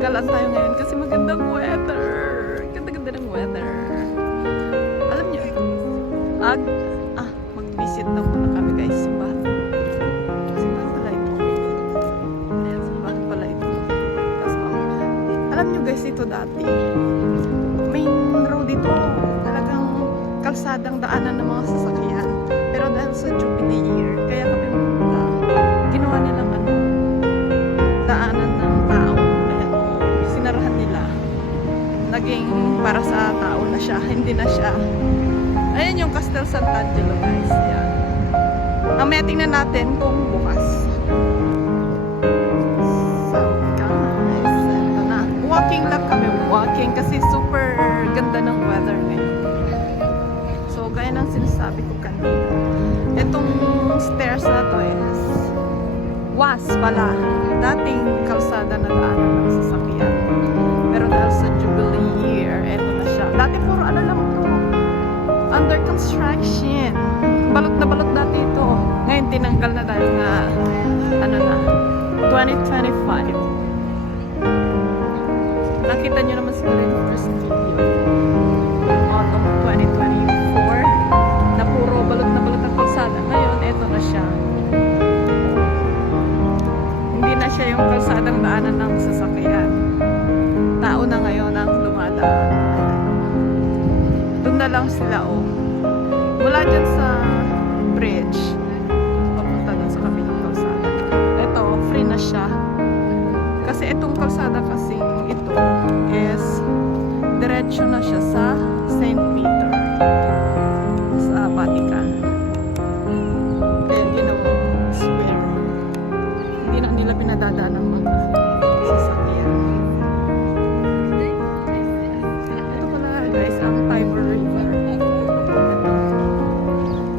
Nagagalaan tayo ngayon kasi magandang weather. Ganda-ganda ng weather. Alam niyo, mag-visit na muna kami guys. Simbahan. Simbahan pala ito. Ayan, simbahan pala ito. Tapos, alam niyo guys, ito dati. Main road ito. Talagang kalsadang daanan ng mga sasakyan. Pero dahil sa Jubilee year, kaya kami ginawa nilang daanan ng tao. Kaya sinarahan nila. Naging para sa tao na siya, hindi na siya. Ayan yung Castel Sant'Angelo guys. Ayan. Mamaya tingnan natin kung bukas. So guys, ito na. Walking lang kami. Walking kasi super ganda ng weather ngayon. So gaya ng sinasabi ko kanina. Itong stairs na to was pala dating kalsada na daanan ng sasakyan. Pero dahil sa Jubilee year, eto na siya. Dati puro ano lang ito. Under construction. Balot na balot dati ito. Ngayon tinanggal na dahil nga 2025. Nakita nyo naman siguro yung first video. Autumn 2024 na puro balot na balot ang kalsada. Ngayon, eto na siya. Hindi na siya yung kalsadang daanan ng sasakyan. Tao na ngayon ang lumadaan. Doon na lang sila mula dyan sa bridge papunta dun sa kabilang kalsada. Ito, free na siya. Kasi itong kalsada kasing ito is diretso na siya sa St. Peter sa Vatican. Kaya ginawang square. Hindi na nila pinadadaan ng mga sasakyan. Ito pala guys, ang Tiber River.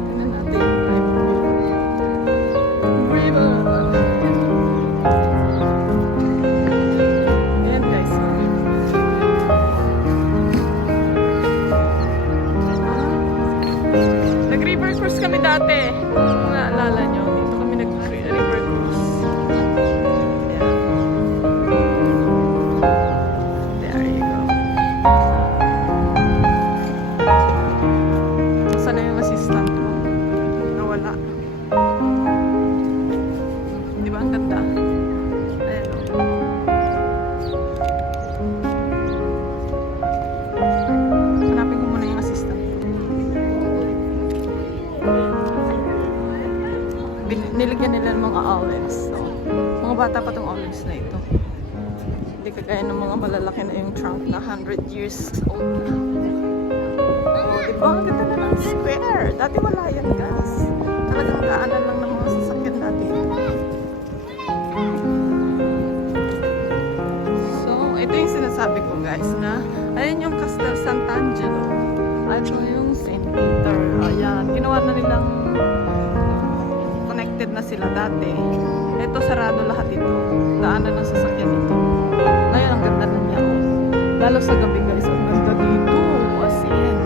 Tignan natin yung Tiber River. Ayan guys. Nag-river cruise kami dati. Kung naalala nyo, dito kami nag-river cruise. Ayan. There you go. Saan na yung assistant mo? Nawala. Di ba ang ganda? Ayan o. Hanapin ko muna yung assistant ko. Niligyan nila ng mga olives. So, mga bata pa tong olives na ito. Hindi kagaya ng mga malalaki na yung trunk na 100 years old na. Oh, diba? Ang ganda na ng square. Dati wala yan, guys. Talagang daanan lang ng mga sasakyan natin. So, ito yung sinasabi ko, guys, na ayan yung Castel Sant'Angelo. Ito yung St. Peter. Ayan. Ginawa na nilang connected na sila dati. Ito, sarado lahat ito. Daanan ng sasakyan ito. Ngayon, ang ganda na niya. Lalo sa gabi, guys. Ang ganda dito. As in.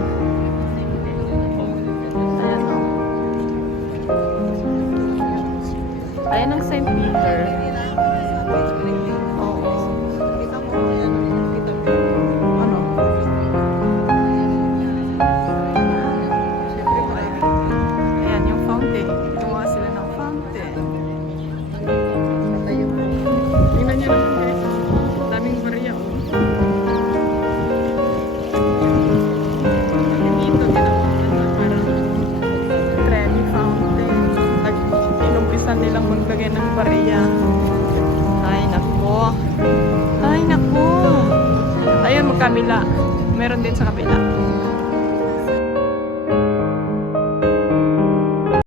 Ayan o. Ayan ang St. Peter. Oo. Ano? Siyempre, private. Ayan, yung fountain. Gumawa sila ng fountain. Tingnan nyo naman guys. Daming barya o. Dito, ginawa na parang Trevi fountain. Inumpisan nilang maglagay ng barya. Ay, nako. Ay, nako. Ayun, magkabila. Meron din sa kabila.